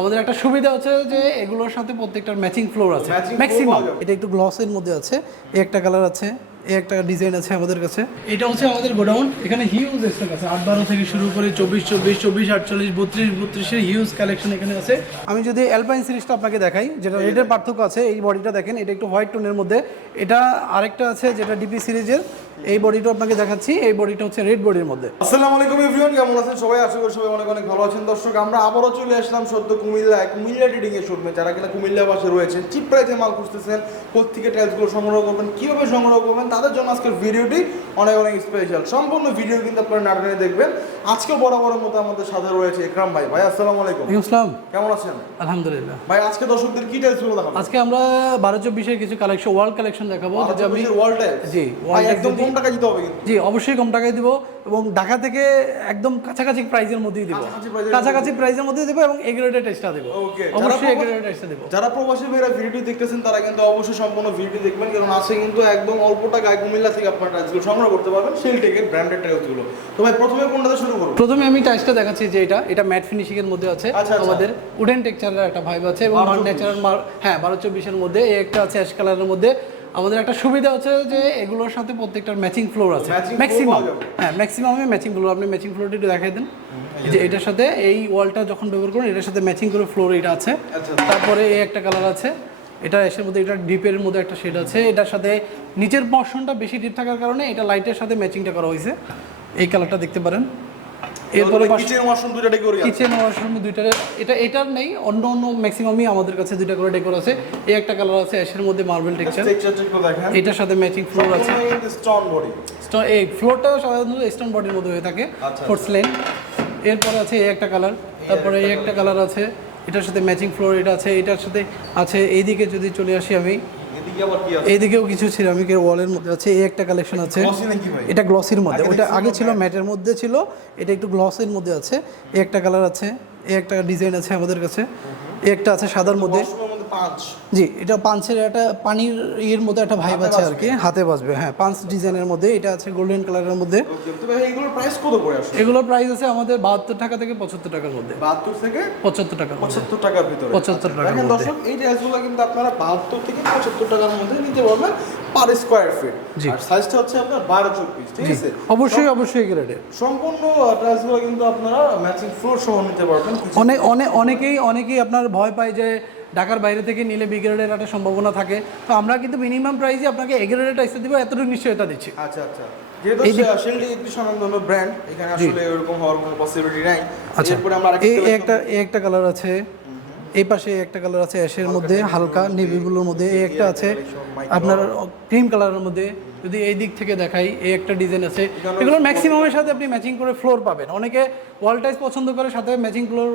আমাদের একটা সুবিধা হচ্ছে যে এগুলোর সাথে প্রত্যেকটার ম্যাচিং ফ্লোর আছে। ম্যাক্সিমাম এটা একটু গ্লসের মধ্যে আছে। এই একটা কালার আছে এই একটা ডিজাইন আছে আমাদের কাছে। এটা হচ্ছে আমাদের গোডাউন এখানে হিউজ স্টক আছে। আট বারো থেকে শুরু করে চব্বিশ চব্বিশ চব্বিশ আটচল্লিশ বত্রিশ বত্রিশের হিউজ কালেকশন এখানে আছে। আমি যদি অ্যালপাইন সিরিজটা আপনাকে দেখাই যেটা রেটের পার্থক্য আছে এই বডিটা দেখেন এটা একটু হোয়াইট টোনের মধ্যে। এটা আরেকটা আছে যেটা ডিপি সিরিজের এই বডিটা আপনাকে দেখাচ্ছি এই বডিটা হচ্ছে রেড বডির মধ্যে। আসসালামু আলাইকুম এভরিওয়ান কেমন আছেন? সবাই আশা করি সবাই অনেক অনেক ভালো আছেন। দর্শক আমরা আবারও চলে আসলাম সদ্য কুমিল্লা কুমিল্লা ট্রেডিং এর শোরুমে যারা কিনা কুমিল্লা পাশে রয়েছেন চিপ প্রাইসে মাল খুঁজতেছেন কোথেকে টাইলসগুলো সংগ্রহ করবেন কীভাবে সংগ্রহ করবেন তাদের জন্য আজকের ভিডিওটি অনেক অনেক স্পেশাল সম্পূর্ণ ভিডিও কিন্তু আপনারা নাটনে দেখবেন। আজকে বড় বড় মতো আমাদের সাথে রয়েছে ইকরাম ভাই। ভাই আসসালামু আলাইকুম। আসসালাম। কেমন আছেন? আলহামদুলিল্লাহ। ভাই আজকে দর্শকদের কি টাইলসগুলো দেখাবো? আজকে আমরা বারো চব্বিশের কিছু কালেকশন ওয়ার্ল্ড কালেকশন দেখাবো। যেটা আমি ওয়াল টাইলস জি, ভাই একদম কম টাকা দিতে হবে কিন্তু। জি অবশ্যই কম টাকায় দিব এবং ঢাকা থেকে একদম কাছাকাছি প্রাইজের মধ্যেই দিব। কাছাকাছি প্রাইজের মধ্যে দিব। এবং এগ্রেডেড টেস্টটা দিব। অবশ্যই এগ্রেডেড টেস্টটা দিব। যারা প্রবাসী ভাইরা ভিডিওটি দেখতেছেন তারা কিন্তু অবশ্যই সম্পূর্ণ ভিডিওটি দেখবেন কারণ আছে কিন্তু একদম অল্প টাকায় কুমিল্লা থেকে আপনার টাইলসগুলো সংগ্রহ করতে পারবেন সেল টেকের ব্র্যান্ডেড টাইলসগুলো তো ভাই প্রথমে কোনটাতে শুরু করব? প্রথমে আমি টাইসটা দেখাচ্ছি যে এটা এটা ম্যাট ফিনিশিং এর মধ্যে আছে আচ্ছা, আচ্ছা। আমাদের উডেন টেক্সচারের একটা ভাইব আছে এবং ন্যাচারাল হ্যাঁ বারো চব্বিশের মধ্যে এই একটা আছে অ্যাশ কালারের মধ্যে। আমাদের একটা সুবিধা হচ্ছে যে এগুলোর সাথে প্রত্যেকটার ম্যাচিং ফ্লোর আছে। ম্যাক্সিমাম হ্যাঁ ম্যাক্সিমামে ম্যাচিং ফ্লোর আপনি ম্যাচিং ফ্লোরটা একটু দেখাই দেন। যে এটার সাথে এই ওয়ালটা যখন ব্যবহার করেন এটার সাথে ম্যাচিং করে ফ্লোর এটা আছে। আচ্ছা। তারপরে এই একটা কালার আছে। এটা এসের মধ্যে এটা ডিপের মধ্যে একটা শেড আছে। এটার সাথে নিচের পর্শনটা বেশি ডিপ থাকার কারণে এটা লাইটের সাথে ম্যাচিংটা করা হয়েছে। এই কালারটা দেখতে পারেন। এরপরে কিচেন ওয়াশরুম দুটো ডেকোর কিচেন ওয়াশরুম দুইটা এটা এটার নেই অন্য অন্য ম্যাক্সিমামই আমাদের কাছে দুইটা করে ডেকোর আছে। এই একটা কালার আছে অ্যাশের মধ্যে মার্বেল টেক্সচার এটার সাথে ম্যাচিং ফ্লোর আছে। স্টোন বডি স্টোন এই ফ্লোরটা সাধারণত স্টোন বডির মধ্যে হয়ে থাকে আচ্ছা। ফোর্সলেন এরপরে আছে এই একটা কালার তারপরে এই একটা কালার আছে এটার সাথে ম্যাচিং ফ্লোর এটা আছে এটার সাথে আছে। এইদিকে যদি চলে আসি আমি এইদিকেও কিছু সিরামিকের ওয়ালের মধ্যে আছে এই একটা কালেকশন আছে? এটা গ্লসির মধ্যে। ওটা আগে ছিল। ম্যাটের মধ্যে ছিল এটা একটু গ্লসের মধ্যে আছে। এই একটা কালার আছে এই একটা ডিজাইন আছে আমাদের কাছে। এই একটা আছে সাদার মধ্যে। জি এটা পাঞ্চের একটা পানির ইয়ের মধ্যে একটা ভাইব আছে আর কি হাতে বাজবে হ্যাঁ পাঁচ ডিজাইনের মধ্যে এটা আছে গোল্ডেন কালারের মধ্যে। এগুলোর প্রাইস কত করে আসলে? এগুলোর প্রাইস আছে আমাদের বাহাত্তর টাকা থেকে পঁচাত্তর টাকার মধ্যে। 72 থেকে পঁচাত্তর মধ্যে। পঁচাত্তর টাকার ভিতরে। 75 টাকার দেখেন দর্শক এই টাইলসগুলো কিন্তু আপনারা বাহাত্তর থেকে পঁচাত্তর টাকার মধ্যে নিতে পারবেন পার স্কোয়ার ফিট জি। আর সাইজটা হচ্ছে আপনার বারো চব্বিশ ঠিক আছে? অবশ্যই অবশ্যই গ্রেডের সম্পূর্ণ টাইলসগুলো কিন্তু আপনারা ম্যাচিং ফ্লোর সহ নিতে পারবেন। অনেক অনেক অনেকেই অনেকেই আপনার ভয় পায় যে ঢাকার বাইরে থেকে নিলে বি গ্রেডের একটা সম্ভাবনা থাকে। তো আমরা কিন্তু মিনিমাম প্রাইসে আপনাকে এ গ্রেডের টাইসে দিব এতটুকু নিশ্চয়তা দিচ্ছি। আচ্ছা আচ্ছা। আচ্ছা। একটা কালার আছে। এই পাশে একটা কালার আছে অ্যাশের মধ্যে হালকা নেভিগুলোর মধ্যে। এই একটা আছে আপনার ক্রিম কালারের মধ্যে। যদি এই দিক থেকে দেখাই এই একটা ডিজাইন আছে। এগুলোর ম্যাক্সিমামের সাথে আপনি ম্যাচিং করে ফ্লোর পাবেন। অনেকে ওয়াল টাইস পছন্দ করে সাথে ম্যাচিং ফ্লোর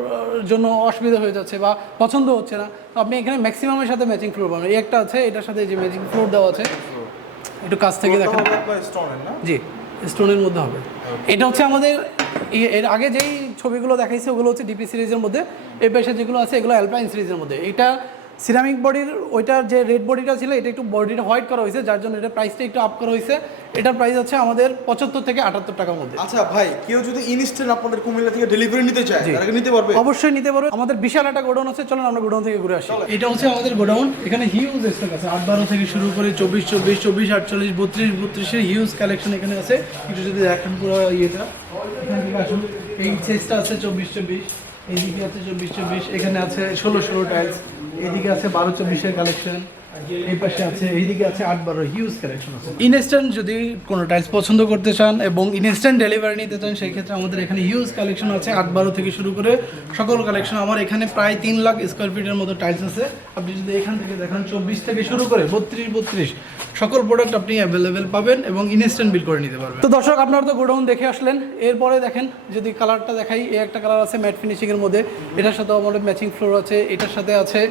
জন্য অসুবিধা হয়ে যাচ্ছে বা পছন্দ হচ্ছে না। তো আপনি এখানে ম্যাক্সিমামের সাথে ম্যাচিং ফ্লোর পাবেন। এই একটা আছে এটার সাথে যে ম্যাচিং ফ্লোর দেওয়া আছে একটু কাছ থেকে দেখেন। জি। স্টোনের মধ্যে হবে। এটা হচ্ছে আমাদের এর আগে যেই ছবিগুলো দেখাইছে ওগুলো হচ্ছে ডিপি সিরিজের মধ্যে। এই পাশে যেগুলো আছে এগুলো অ্যালপাইন সিরিজের মধ্যে। এটা সিরামিক বডির ওইটার যে রেড বডিটা ছিল এটা একটু বডিটা হোয়াইট করা হয়েছে যার জন্য এটা প্রাইসটা একটু আপ করা হয়েছে। এটার প্রাইস হচ্ছে আমাদের পঁচাত্তর থেকে আটাত্তর টাকার মধ্যে। আচ্ছা ভাই কেউ যদি ইনস্ট্যান্ট আপনাদের কুমিল্লা থেকে ডেলিভারি নিতে চায় তারা নিতে পারবে? অবশ্যই নিতে পারবে। আমাদের বিশাল একটা গোডাউন আছে চলুন আমরা গোডাউন থেকে ঘুরে আসি। এটা হচ্ছে আমাদের গোডাউন এখানে হিউজ স্টক আছে। আট বারো থেকে শুরু করে চব্বিশ চব্বিশ চব্বিশ আটচল্লিশ বত্রিশ বত্রিশের হিউজ কালেকশন এখানে আছে। একটু যদি দেখেন পুরো ইয়েটা। এখান আসুন। এই সাইজটা আছে চব্বিশ চব্বিশ। এইদিকে আছে চব্বিশ চব্বিশ এখানে আছে ষোলো ষোলো টাইলস এদিকে আছে বারো চব্বিশের কালেকশন এই পাশে আছে এইদিকে আছে আট বারো হিউজ কালেকশন আছে। ইনস্ট্যান্ট যদি কোনো টাইলস পছন্দ করতে চান এবং ইনস্ট্যান্ট ডেলিভারি নিতে চান সেই ক্ষেত্রে আমাদের এখানে হিউজ কালেকশন আছে আট বারো থেকে শুরু করে সকল কালেকশন আমার এখানে প্রায় তিন লাখ স্কোয়ার ফিটের মতো টাইলস আছে। আপনি যদি এখান থেকে দেখেন চব্বিশ থেকে শুরু করে বত্রিশ বত্রিশ সকল প্রোডাক্ট আপনি অ্যাভেলেবেল পাবেন এবং ইনস্ট্যান্ট বিল করে নিতে পারবেন। তো দর্শক আপনারা তো গোডাউন দেখে আসলেন। এরপরে দেখেন যদি কালারটা দেখাই এই একটা কালার আছে ম্যাট ফিনিশিংয়ের মধ্যে। এটার সাথে আমাদের ম্যাচিং ফ্লোর আছে এটার সাথে আছে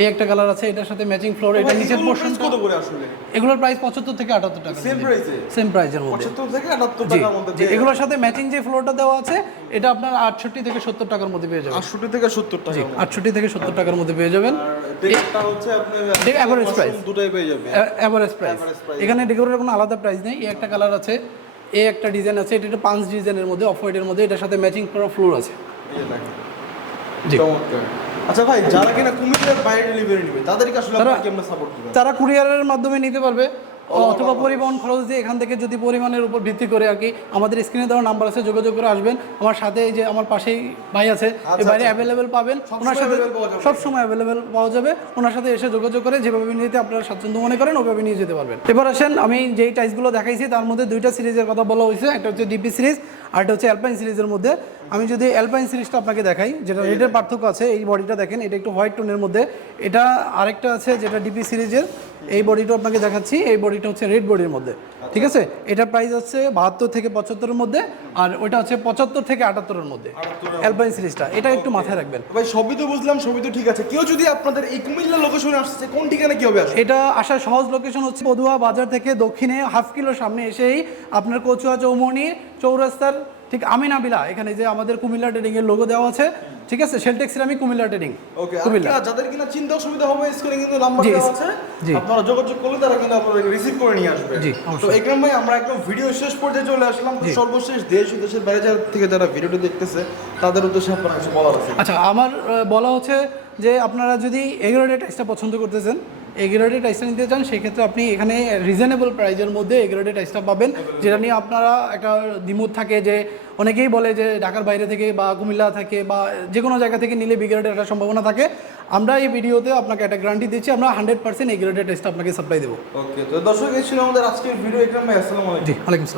এই একটা কালার আছে এটার সাথে ম্যাচিং ফ্লোর এটা নিচের পোর্শন কত করে আসলে? এগুলোর প্রাইস পঁচাত্তর থেকে আটাত্তর টাকা সেম প্রাইসে সেম প্রাইসের মধ্যে। পঁচাত্তর থেকে আটাত্তর জি টাকার মধ্যে এগুলোর সাথে ম্যাচিং যে ফ্লোরটা দেওয়া আছে এটা আপনার আটষট্টি থেকে সত্তর টাকার মধ্যে পেয়ে যাবেন। আটষট্টি থেকে সত্তর টাকা আটষট্টি থেকে সত্তর টাকার মধ্যে পেয়ে যাবেন। ডেকটা হচ্ছে আপনি average price। দুটাই পেয়ে যাবেন। অ্যাভারেজ প্রাইস এখানে ডেকোরের কোনো আলাদা প্রাইস নেই। এই একটা কালার আছে এই একটা ডিজাইন আছে এটা পাঁচ ডিজাইনের মধ্যে অফ হোয়াইটের মধ্যে এটার সাথে ম্যাচিং করা ফ্লোর আছে। চমৎকার। আচ্ছা ভাই যারা কিনা কুমিল্লার বাইরে ডেলিভারি নেবে তাদেরকে আসলে তারা- সাপোর্ট তারা কুরিয়ারের মাধ্যমে নিতে পারবে। অথবা পরিবহন খরচ দিয়ে এখান থেকে যদি পরিমাণের উপর ভিত্তি করে আর কি আমাদের স্ক্রিনে দেওয়া নাম্বার আছে যোগাযোগ করে আসবেন। আমার সাথে এই যে আমার পাশেই ভাই আছে এই বাইরে। অ্যাভেলেবেল পাবেন ওনার সাথে সব সময় অ্যাভেলেবেল পাওয়া যাবে। ওনার সাথে এসে যোগাযোগ করে যেভাবে নিতে আপনারা স্বাচ্ছন্দ্য মনে করেন ওইভাবে নিয়ে যেতে পারবেন। এবার আসেন আমি যেই টাইসগুলো দেখাইছি তার মধ্যে দুইটা সিরিজের কথা বলা হয়েছে। একটা হচ্ছে ডিপি সিরিজ আর একটা হচ্ছে অ্যালপাইন সিরিজের মধ্যে। আমি যদি অ্যালপাইন সিরিজটা আপনাকে দেখাই যেটা রেডের পার্থক্য আছে এই বডিটা দেখেন এটা একটু হোয়াইট টোনের মধ্যে। এটা আরেকটা আছে যেটা ডিপি সিরিজের এই বডিটা আপনাকে দেখাচ্ছি এই বডিটা হচ্ছে রেড বডির মধ্যে ঠিক আছে? এটা প্রাইস হচ্ছে বাহাত্তর থেকে পঁচাত্তরের মধ্যে আর ওইটা হচ্ছে পঁচাত্তর থেকে আটাত্তরের মধ্যে অ্যালপাইন সিরিজটা এটা একটু মাথায় রাখবেন। ভাই সবই তো বুঝলাম সবই তো ঠিক আছে। কেউ যদি আপনাদের এই কুমিল্লা লোকেশনে আসছে কোন ঠিকানা কীভাবে হবে এটা আসার সহজ লোকেশন হচ্ছে পদুয়া বাজার থেকে দক্ষিণে হাফ কিলোর সামনে এসেই আপনার কচুয়া চৌমনি চৌরাস্তার ঠিক আমিনাবিলা এখানে যে আমাদের কুমিল্লা ট্রেডিং এর লোগো দেওয়া আছে ঠিক আছে? সেলটেক্স আমি কুমিল্লা ট্রেডিং। ওকে কুমিল্লা। যাদের কিনা চিন্তা অসুবিধা হবে স্ক্রিনে কিন্তু নাম্বার দেওয়া আছে। জি। আপনারা যোগাযোগ করলে তারা কিন্তু আপনাদেরকে রিসিভ করে নিয়ে আসবে। জি, তো। একরাম ভাই আমরা একদম ভিডিও শেষ পর্যায়ে চলে আসলাম। তো সর্বশেষ দেশ ও দেশের বাইরে থেকে যারা ভিডিওটি দেখতেছে তাদের উদ্দেশ্যে আপনার কিছু বলার আছে। আচ্ছা আমার বলা হচ্ছে যে আপনারা যদি এগ্রোডে টাইসটা পছন্দ করতেছেন এগ্রোডে টাইসটা নিতে চান সেক্ষেত্রে আপনি এখানে রিজনেবল প্রাইজের মধ্যে এগ্রোডে টাইসটা পাবেন। যেটা নিয়ে আপনারা একটা দ্বিমত থাকে যে অনেকেই বলে যে ঢাকার বাইরে থেকে বা কুমিল্লা থেকে বা যে কোনো জায়গা থেকে নিলে বিগ্রেডের একটা সম্ভাবনা থাকে। আমরা এই ভিডিওতে আপনাকে একটা গ্যারান্টি দিচ্ছি আমরা হান্ড্রেড পার্সেন্ট এগ্রোডে টাইসটা আপনাকে সাপ্লাই দেবো। ওকে তো দর্শক এই ছিল আমাদের আজকের ভিডিও এখানে। আসসালামাইকুম আলাইকুম। জি